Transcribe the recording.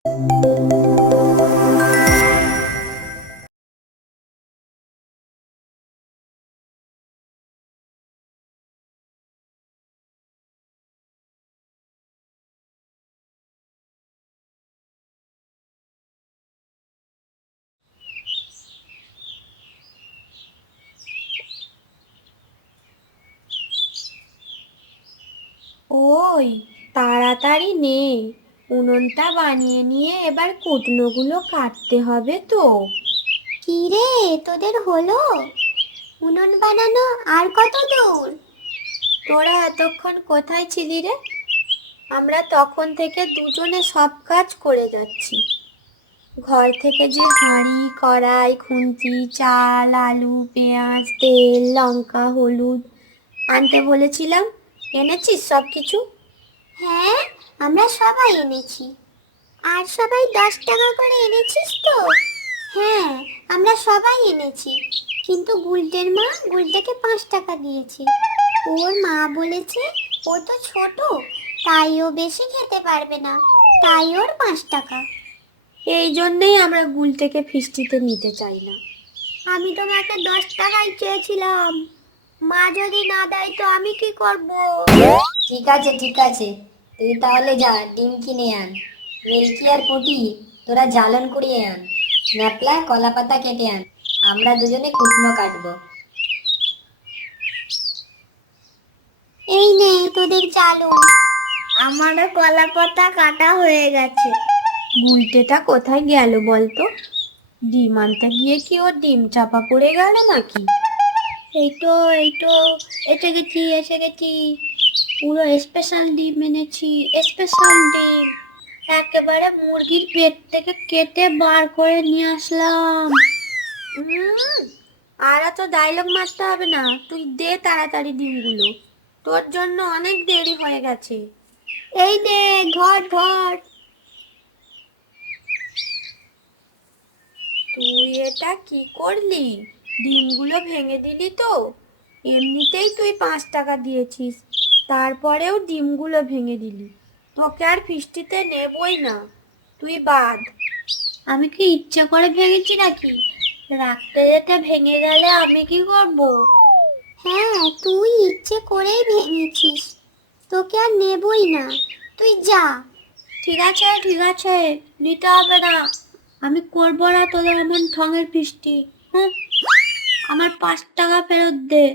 ওই তাড়াতাড়ি নে, উনুনটা বানিয়ে নিয়ে এবার কুটনোগুলো কাটতে হবে তো। কি রে, তোদের হলো? উনুন বানানো আর কত দূর? তোরা এতক্ষণ কোথায় ছিলি রে? আমরা তখন থেকে দুজনে সব কাজ করে যাচ্ছি। ঘর থেকে যে হাঁড়ি, কড়াই, খুন্তি, চাল, আলু, পেঁয়াজ, তেল, লঙ্কা, হলুদ আনতে বলেছিলাম, এনেছিস সব কিছু? হ্যাঁ, আমরা সবাই এনেছি। আর সবাই 10 টাকা করে এনেছিস তো? হ্যাঁ, আমরা সবাই এনেছি। কিন্তু গুলটের মা গুলটেকে 5 টাকা দিয়েছে। ওর মা বলেছে ও তো ছোট, তাই ও বেশি খেতে পারবে না, তাই ওর 5 টাকা। এই জন্যেই আমরা গুলটেকে ফিস্টিতে নিতে চাই না। আমি তোমাকে 10 টাকাই চেয়েছিলাম। মা যদি না দেয় তো আমি কি করব? ঠিক আছে ঠিক আছে, তুই তাহলে যা ডিম কিনে আন। মিল্কি আর পুটি, তোরা জ্বালন কুড়িয়ে আন। ন্যাপলা কলা পাতা কেটে আন, আমরা দুজনে কুটনো কাটবো। এই নে তোদের জ্বালন। আমারও কলা পাতা কাটা হয়ে গেছে। গুলটেটা কোথায় গেল বলতো? ডিম আনতে গিয়ে কি ওর ডিম চাপা পড়ে গেল নাকি? এই তো, এই তো, এসে গেছি। পুরো স্পেশাল ডিম এনেছি, স্পেশাল ডিম। একেবারে মুরগির পেট থেকে কেটে বার করে নিয়ে আসলাম। আর এত ডায়লগ মারতে হবে না, তুই দে তাড়াতাড়ি ডিমগুলো, তোর জন্য অনেক দেরি হয়ে গেছে। এই নে, ঘট ঘট। তুই এটা কি করলি? ডিমগুলো ভেঙে দিলি তো? এমনিতেই তুই 5 টাকা দিয়েছিস, তারপরেও ডিমগুলো ভেঙে দিলি। তোকে আর ফিস্টিতে নেবই না, তুই বাদ। আমি কি ইচ্ছে করে ভেঙেছি নাকি? রাখতে যেতে ভেঙে গেলে আমি কি করব? হ্যাঁ, তুই ইচ্ছে করেই ভেঙেছিস। তোকে আর নেবই না, তুই যা। ঠিক আছে ঠিক আছে, নিতে হবে না। আমি করবো না তোদের এমন ঠঙের ফিস্টি। হুঁ, আমার 5 টাকা ফেরত দে।